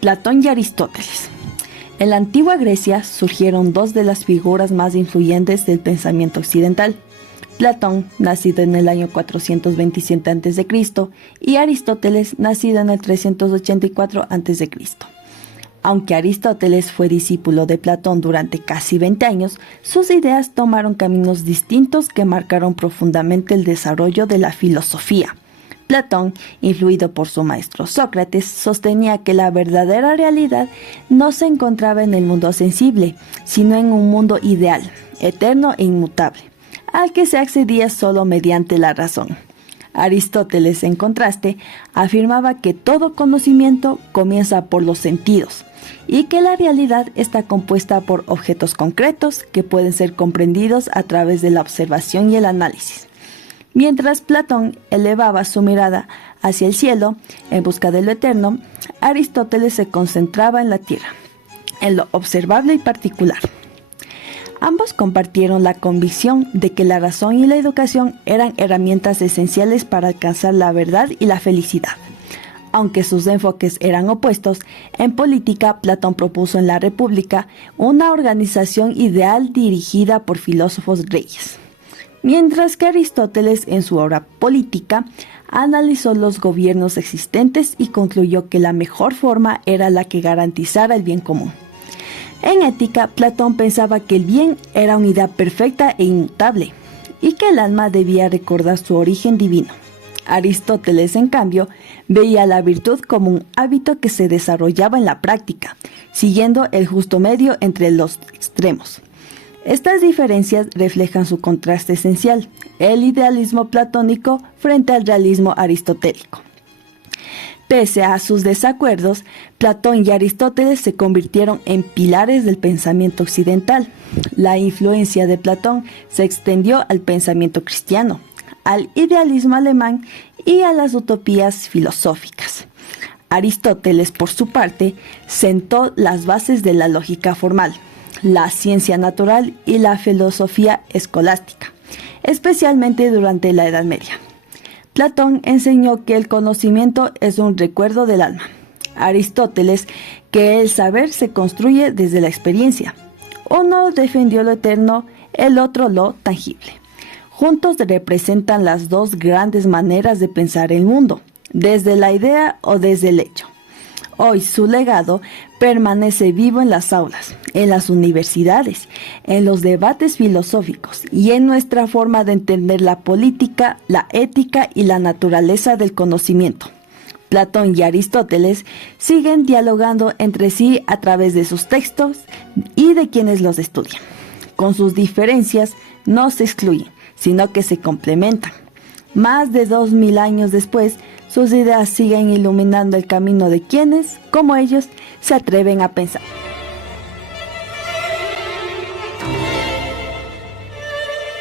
Platón y Aristóteles. En la antigua Grecia surgieron dos de las figuras más influyentes del pensamiento occidental. Platón, nacido en el año 427 a.C., y Aristóteles, nacido en el 384 a.C. Aunque Aristóteles fue discípulo de Platón durante casi 20 años, sus ideas tomaron caminos distintos que marcaron profundamente el desarrollo de la filosofía. Platón, influido por su maestro Sócrates, sostenía que la verdadera realidad no se encontraba en el mundo sensible, sino en un mundo ideal, eterno e inmutable, al que se accedía solo mediante la razón. Aristóteles, en contraste, afirmaba que todo conocimiento comienza por los sentidos y que la realidad está compuesta por objetos concretos que pueden ser comprendidos a través de la observación y el análisis. Mientras Platón elevaba su mirada hacia el cielo en busca de lo eterno, Aristóteles se concentraba en la tierra, en lo observable y particular. Ambos compartieron la convicción de que la razón y la educación eran herramientas esenciales para alcanzar la verdad y la felicidad. Aunque sus enfoques eran opuestos, en política Platón propuso en la República una organización ideal dirigida por filósofos reyes, mientras que Aristóteles, en su obra Política, analizó los gobiernos existentes y concluyó que la mejor forma era la que garantizara el bien común. En ética, Platón pensaba que el bien era unidad perfecta e inmutable, y que el alma debía recordar su origen divino. Aristóteles, en cambio, veía la virtud como un hábito que se desarrollaba en la práctica, siguiendo el justo medio entre los extremos. Estas diferencias reflejan su contraste esencial, el idealismo platónico frente al realismo aristotélico. Pese a sus desacuerdos, Platón y Aristóteles se convirtieron en pilares del pensamiento occidental. La influencia de Platón se extendió al pensamiento cristiano, al idealismo alemán y a las utopías filosóficas. Aristóteles, por su parte, sentó las bases de la lógica formal, la ciencia natural y la filosofía escolástica, especialmente durante la Edad Media. Platón enseñó que el conocimiento es un recuerdo del alma. Aristóteles, que el saber se construye desde la experiencia. Uno defendió lo eterno, el otro lo tangible. Juntos representan las dos grandes maneras de pensar el mundo, desde la idea o desde el hecho. Hoy su legado permanece vivo en las aulas, en las universidades, en los debates filosóficos y en nuestra forma de entender la política, la ética y la naturaleza del conocimiento. Platón y Aristóteles siguen dialogando entre sí a través de sus textos y de quienes los estudian. Con sus diferencias no se excluyen, sino que se complementan. Más de 2000 años después, sus ideas siguen iluminando el camino de quienes, como ellos, se atreven a pensar.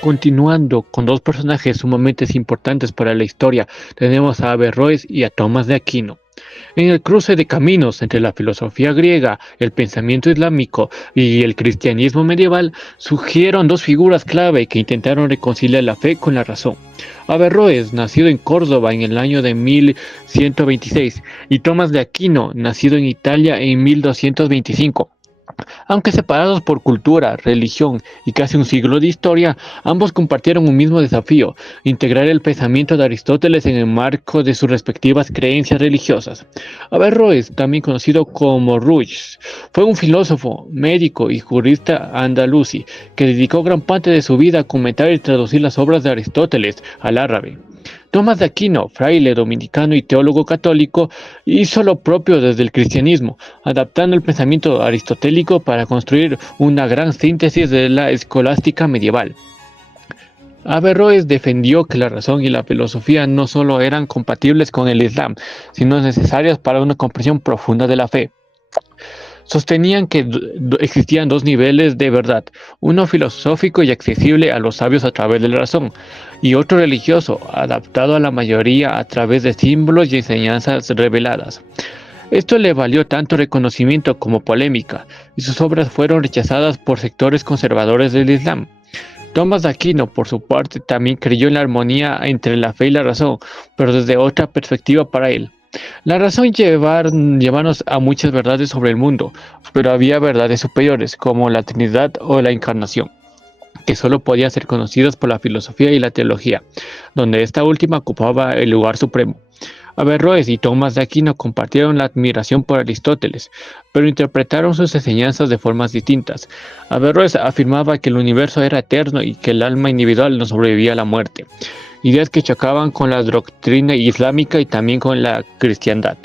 Continuando con dos personajes sumamente importantes para la historia, tenemos a Averroes y a Tomás de Aquino. En el cruce de caminos entre la filosofía griega, el pensamiento islámico y el cristianismo medieval, surgieron dos figuras clave que intentaron reconciliar la fe con la razón. Averroes, nacido en Córdoba en el año de 1126, y Tomás de Aquino, nacido en Italia en 1225. Aunque separados por cultura, religión y casi un siglo de historia, ambos compartieron un mismo desafío: integrar el pensamiento de Aristóteles en el marco de sus respectivas creencias religiosas. Averroes, también conocido como Ruiz, fue un filósofo, médico y jurista andalusí que dedicó gran parte de su vida a comentar y traducir las obras de Aristóteles al árabe. Tomás de Aquino, fraile dominicano y teólogo católico, hizo lo propio desde el cristianismo, adaptando el pensamiento aristotélico para construir una gran síntesis de la escolástica medieval. Averroes defendió que la razón y la filosofía no solo eran compatibles con el Islam, sino necesarias para una comprensión profunda de la fe. Sostenían que existían dos niveles de verdad, uno filosófico y accesible a los sabios a través de la razón, y otro religioso, adaptado a la mayoría a través de símbolos y enseñanzas reveladas. Esto le valió tanto reconocimiento como polémica, y sus obras fueron rechazadas por sectores conservadores del Islam. Tomás de Aquino, por su parte, también creyó en la armonía entre la fe y la razón, pero desde otra perspectiva para él. La razón llevarnos a muchas verdades sobre el mundo, pero había verdades superiores, como la Trinidad o la Encarnación, que solo podían ser conocidas por la filosofía y la teología, donde esta última ocupaba el lugar supremo. Averroes y Tomás de Aquino compartieron la admiración por Aristóteles, pero interpretaron sus enseñanzas de formas distintas. Averroes afirmaba que el universo era eterno y que el alma individual no sobrevivía a la muerte, ideas que chocaban con la doctrina islámica y también con la cristiandad.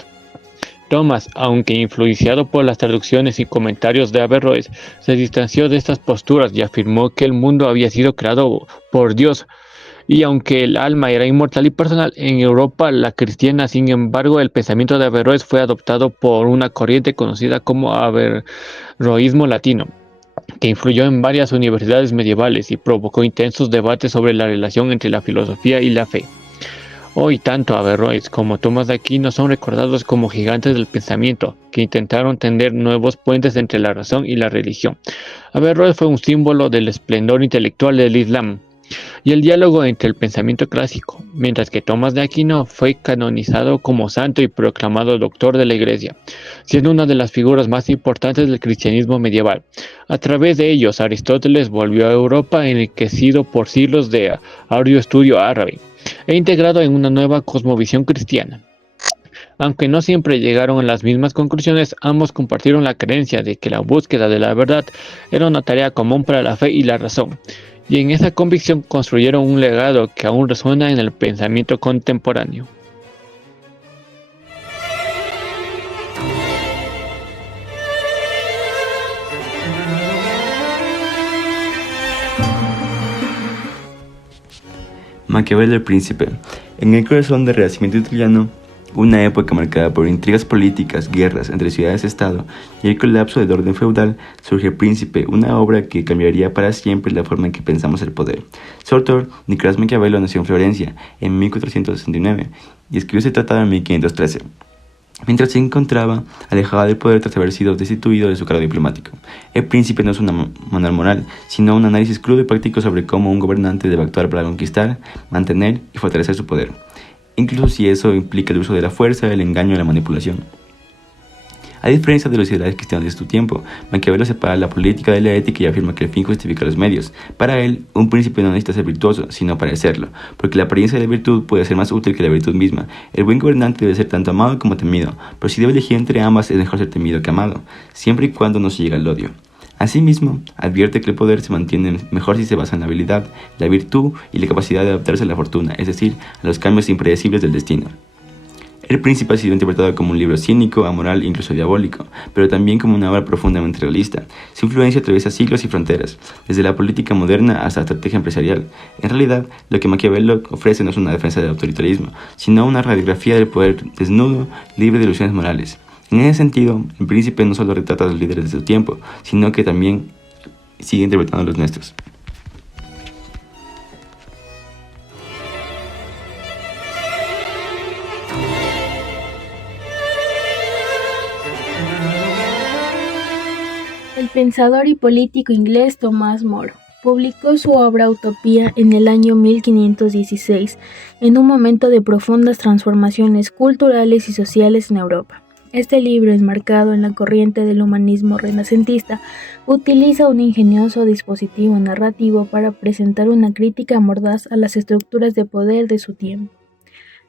Tomás, aunque influenciado por las traducciones y comentarios de Averroes, se distanció de estas posturas y afirmó que el mundo había sido creado por Dios. Y aunque el alma era inmortal y personal, en Europa la cristiana, sin embargo, el pensamiento de Averroes fue adoptado por una corriente conocida como averroísmo latino, que influyó en varias universidades medievales y provocó intensos debates sobre la relación entre la filosofía y la fe. Hoy tanto Averroes como Tomás de Aquino son recordados como gigantes del pensamiento, que intentaron tender nuevos puentes entre la razón y la religión. Averroes fue un símbolo del esplendor intelectual del Islam y el diálogo entre el pensamiento clásico, mientras que Tomás de Aquino fue canonizado como santo y proclamado doctor de la Iglesia, siendo una de las figuras más importantes del cristianismo medieval. A través de ellos, Aristóteles volvió a Europa enriquecido por siglos de arduo estudio árabe e integrado en una nueva cosmovisión cristiana. Aunque no siempre llegaron a las mismas conclusiones, ambos compartieron la creencia de que la búsqueda de la verdad era una tarea común para la fe y la razón, y en esa convicción construyeron un legado que aún resuena en el pensamiento contemporáneo. Maquiavelo el Príncipe. En el corazón del Renacimiento italiano, una época marcada por intrigas políticas, guerras entre ciudades-estado y el colapso del orden feudal, surge El Príncipe, una obra que cambiaría para siempre la forma en que pensamos el poder. Su autor, Nicolás Maquiavelo, nació en Florencia en 1469 y escribió ese tratado en 1513. Mientras se encontraba alejada del poder tras haber sido destituido de su cargo diplomático. El Príncipe no es una manual moral, sino un análisis crudo y práctico sobre cómo un gobernante debe actuar para conquistar, mantener y fortalecer su poder, incluso si eso implica el uso de la fuerza, el engaño y la manipulación. A diferencia de los ideales cristianos de su tiempo, Maquiavelo separa la política de la ética y afirma que el fin justifica los medios. Para él, un príncipe no necesita ser virtuoso, sino parecerlo, porque la apariencia de la virtud puede ser más útil que la virtud misma. El buen gobernante debe ser tanto amado como temido, pero si debe elegir entre ambas es mejor ser temido que amado, siempre y cuando no se llegue al odio. Asimismo, advierte que el poder se mantiene mejor si se basa en la habilidad, la virtud y la capacidad de adaptarse a la fortuna, es decir, a los cambios impredecibles del destino. El Príncipe ha sido interpretado como un libro cínico, amoral e incluso diabólico, pero también como una obra profundamente realista. Su influencia atraviesa siglos y fronteras, desde la política moderna hasta la estrategia empresarial. En realidad, lo que Maquiavelo ofrece no es una defensa del autoritarismo, sino una radiografía del poder desnudo, libre de ilusiones morales. En ese sentido, El Príncipe no solo retrata a los líderes de su tiempo, sino que también sigue interpretando a los nuestros. El pensador y político inglés Tomás Moro publicó su obra Utopía en el año 1516, en un momento de profundas transformaciones culturales y sociales en Europa. Este libro, enmarcado en la corriente del humanismo renacentista, utiliza un ingenioso dispositivo narrativo para presentar una crítica mordaz a las estructuras de poder de su tiempo.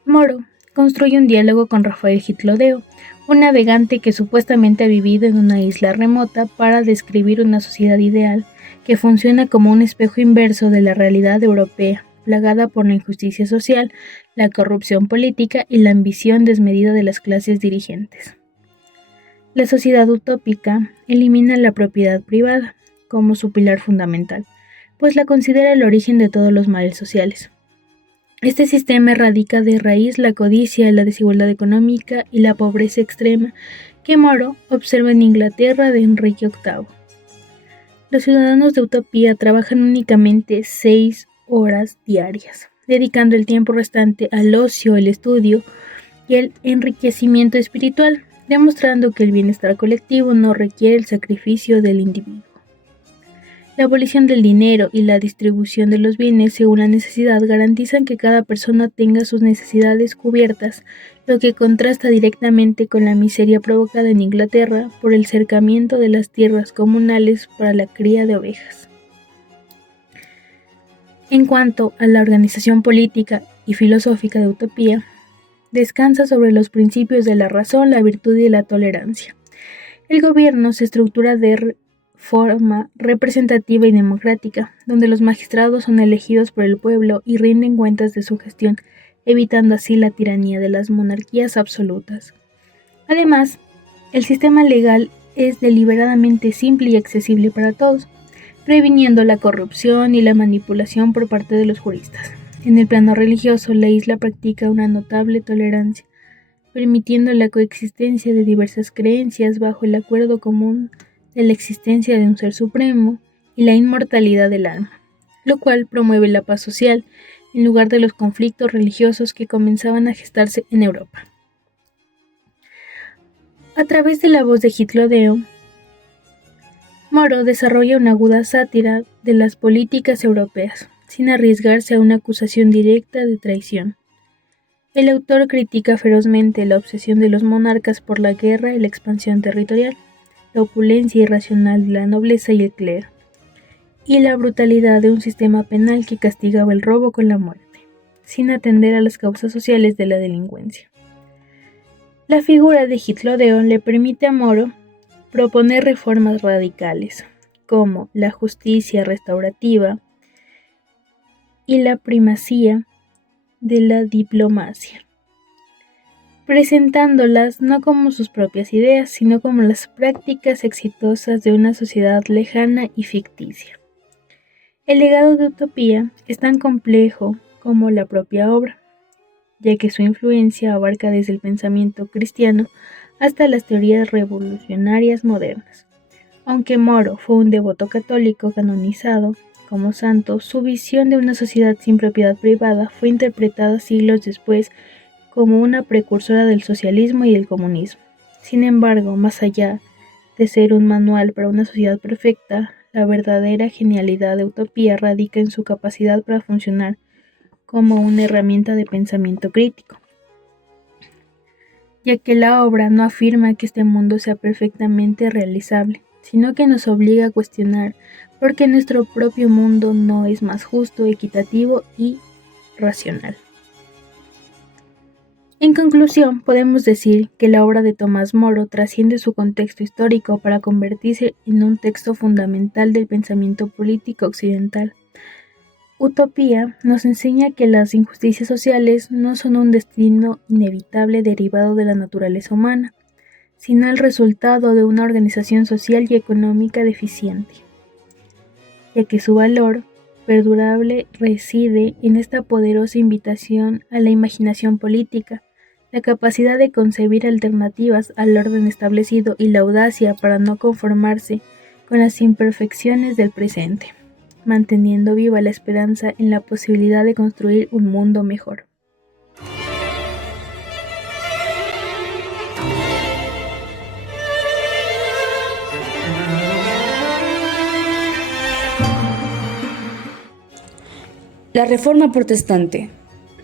Moro construye un diálogo con Rafael Gitlodeo, un navegante que supuestamente ha vivido en una isla remota, para describir una sociedad ideal que funciona como un espejo inverso de la realidad europea, plagada por la injusticia social, la corrupción política y la ambición desmedida de las clases dirigentes. La sociedad utópica elimina la propiedad privada como su pilar fundamental, pues la considera el origen de todos los males sociales. Este sistema erradica de raíz la codicia, la desigualdad económica y la pobreza extrema que Moro observa en Inglaterra de Enrique VIII. Los ciudadanos de Utopía trabajan únicamente 6 horas diarias, dedicando el tiempo restante al ocio, el estudio y el enriquecimiento espiritual, demostrando que el bienestar colectivo no requiere el sacrificio del individuo. La abolición del dinero y la distribución de los bienes según la necesidad garantizan que cada persona tenga sus necesidades cubiertas, lo que contrasta directamente con la miseria provocada en Inglaterra por el cercamiento de las tierras comunales para la cría de ovejas. En cuanto a la organización política y filosófica de Utopía, descansa sobre los principios de la razón, la virtud y la tolerancia. El gobierno se estructura de forma representativa y democrática, donde los magistrados son elegidos por el pueblo y rinden cuentas de su gestión, evitando así la tiranía de las monarquías absolutas. Además, el sistema legal es deliberadamente simple y accesible para todos, previniendo la corrupción y la manipulación por parte de los juristas. En el plano religioso, la isla practica una notable tolerancia, permitiendo la coexistencia de diversas creencias bajo el acuerdo común de la existencia de un ser supremo y la inmortalidad del alma, lo cual promueve la paz social en lugar de los conflictos religiosos que comenzaban a gestarse en Europa. A través de la voz de Githlodeo, Moro desarrolla una aguda sátira de las políticas europeas, sin arriesgarse a una acusación directa de traición. El autor critica ferozmente la obsesión de los monarcas por la guerra y la expansión territorial, la opulencia irracional de la nobleza y el clero, y la brutalidad de un sistema penal que castigaba el robo con la muerte, sin atender a las causas sociales de la delincuencia. La figura de Githlodeo le permite a Moro proponer reformas radicales, como la justicia restaurativa y la primacía de la diplomacia, presentándolas no como sus propias ideas, sino como las prácticas exitosas de una sociedad lejana y ficticia. El legado de Utopía es tan complejo como la propia obra, ya que su influencia abarca desde el pensamiento cristiano hasta las teorías revolucionarias modernas. Aunque Moro fue un devoto católico canonizado como santo, su visión de una sociedad sin propiedad privada fue interpretada siglos después como una precursora del socialismo y del comunismo. Sin embargo, más allá de ser un manual para una sociedad perfecta, la verdadera genialidad de Utopía radica en su capacidad para funcionar como una herramienta de pensamiento crítico, ya que la obra no afirma que este mundo sea perfectamente realizable, sino que nos obliga a cuestionar por qué nuestro propio mundo no es más justo, equitativo y racional. En conclusión, podemos decir que la obra de Tomás Moro trasciende su contexto histórico para convertirse en un texto fundamental del pensamiento político occidental. Utopía nos enseña que las injusticias sociales no son un destino inevitable derivado de la naturaleza humana, sino el resultado de una organización social y económica deficiente, ya que su valor perdurable reside en esta poderosa invitación a la imaginación política, la capacidad de concebir alternativas al orden establecido y la audacia para no conformarse con las imperfecciones del presente, manteniendo viva la esperanza en la posibilidad de construir un mundo mejor. La Reforma Protestante.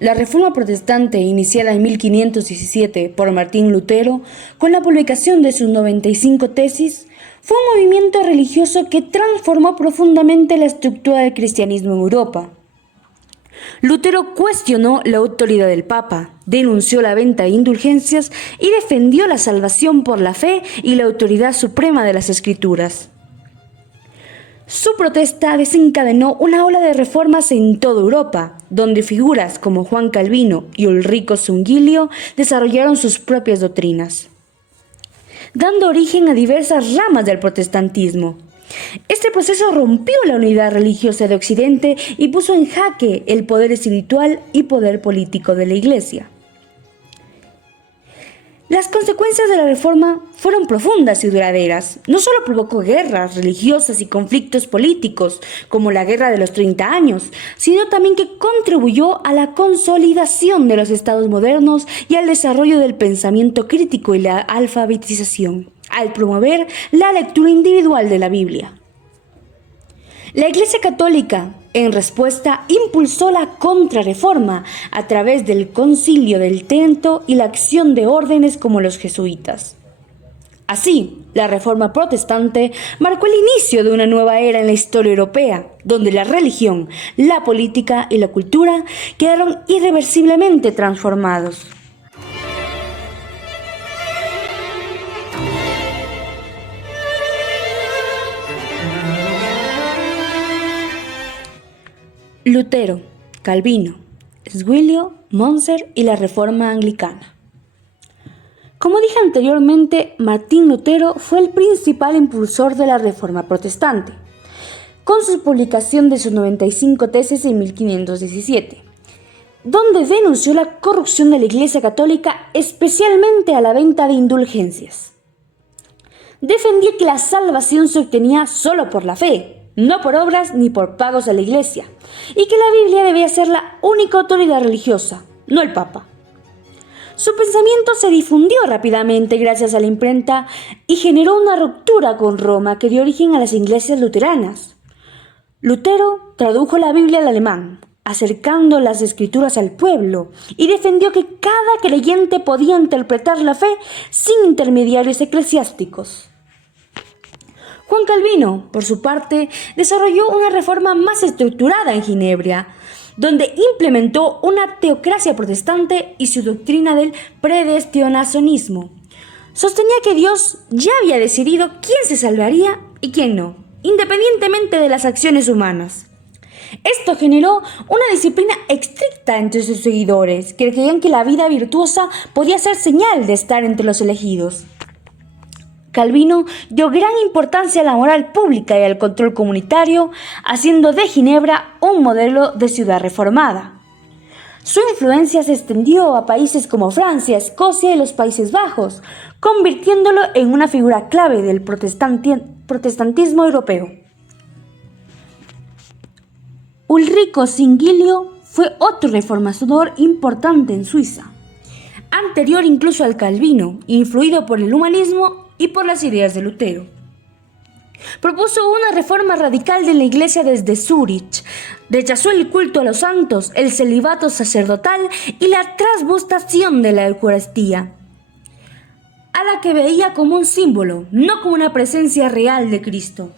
La Reforma Protestante, iniciada en 1517 por Martín Lutero, con la publicación de sus 95 tesis, fue un movimiento religioso que transformó profundamente la estructura del cristianismo en Europa. Lutero cuestionó la autoridad del Papa, denunció la venta de indulgencias y defendió la salvación por la fe y la autoridad suprema de las Escrituras. Su protesta desencadenó una ola de reformas en toda Europa, donde figuras como Juan Calvino y Ulrico Zwinglio desarrollaron sus propias doctrinas, dando origen a diversas ramas del protestantismo. Este proceso rompió la unidad religiosa de Occidente y puso en jaque el poder espiritual y poder político de la Iglesia. Las consecuencias de la reforma fueron profundas y duraderas. No solo provocó guerras religiosas y conflictos políticos, como la Guerra de los 30 años, sino también que contribuyó a la consolidación de los estados modernos y al desarrollo del pensamiento crítico y la alfabetización, al promover la lectura individual de la Biblia. La Iglesia Católica, en respuesta, impulsó la Contrarreforma a través del Concilio del Trento y la acción de órdenes como los jesuitas. Así, la Reforma Protestante marcó el inicio de una nueva era en la historia europea, donde la religión, la política y la cultura quedaron irreversiblemente transformados. Lutero, Calvino, Zwinglio, Münzer y la Reforma Anglicana. Como dije anteriormente, Martín Lutero fue el principal impulsor de la Reforma Protestante, con su publicación de sus 95 tesis en 1517, donde denunció la corrupción de la Iglesia Católica, especialmente a la venta de indulgencias. Defendía que la salvación se obtenía solo por la fe, no por obras ni por pagos a la Iglesia, y que la Biblia debía ser la única autoridad religiosa, no el Papa. Su pensamiento se difundió rápidamente gracias a la imprenta y generó una ruptura con Roma que dio origen a las iglesias luteranas. Lutero tradujo la Biblia al alemán, acercando las escrituras al pueblo, y defendió que cada creyente podía interpretar la fe sin intermediarios eclesiásticos. Juan Calvino, por su parte, desarrolló una reforma más estructurada en Ginebra, donde implementó una teocracia protestante y su doctrina del predestinacionismo. Sostenía que Dios ya había decidido quién se salvaría y quién no, independientemente de las acciones humanas. Esto generó una disciplina estricta entre sus seguidores, que creían que la vida virtuosa podía ser señal de estar entre los elegidos. Calvino dio gran importancia a la moral pública y al control comunitario, haciendo de Ginebra un modelo de ciudad reformada. Su influencia se extendió a países como Francia, Escocia y los Países Bajos, convirtiéndolo en una figura clave del protestantismo europeo. Ulrico Zwinglio fue otro reformador importante en Suiza, anterior incluso al Calvino, influido por el humanismo y por las ideas de Lutero. Propuso una reforma radical de la Iglesia desde Zúrich. Rechazó el culto a los santos, el celibato sacerdotal y la transbustación de la Eucaristía, a la que veía como un símbolo, no como una presencia real de Cristo.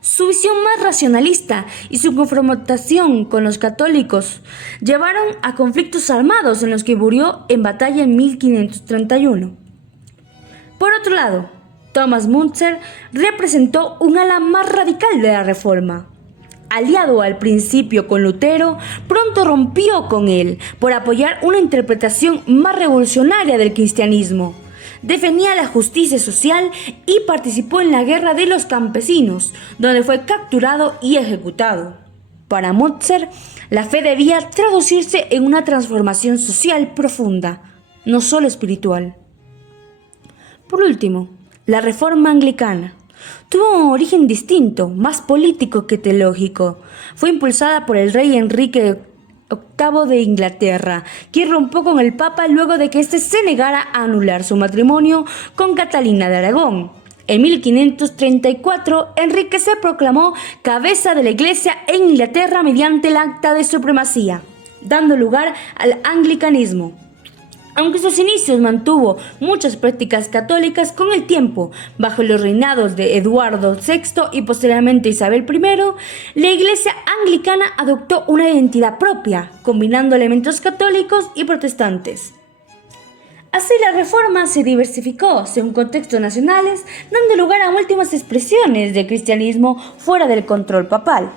Su visión más racionalista y su confrontación con los católicos llevaron a conflictos armados en los que murió en batalla en 1531. Por otro lado, Thomas Münzer representó un ala más radical de la Reforma. Aliado al principio con Lutero, pronto rompió con él por apoyar una interpretación más revolucionaria del cristianismo. Defendía la justicia social y participó en la Guerra de los Campesinos, donde fue capturado y ejecutado. Para Münzer, la fe debía traducirse en una transformación social profunda, no solo espiritual. Por último, la Reforma Anglicana tuvo un origen distinto, más político que teológico. Fue impulsada por el rey Enrique VIII de Inglaterra, quien rompió con el Papa luego de que éste se negara a anular su matrimonio con Catalina de Aragón. En 1534, Enrique se proclamó cabeza de la Iglesia en Inglaterra mediante el Acta de Supremacía, dando lugar al anglicanismo. Aunque sus inicios mantuvo muchas prácticas católicas, con el tiempo, bajo los reinados de Eduardo VI y posteriormente Isabel I, la Iglesia anglicana adoptó una identidad propia, combinando elementos católicos y protestantes. Así la Reforma se diversificó según contextos nacionales, dando lugar a múltiples expresiones de cristianismo fuera del control papal.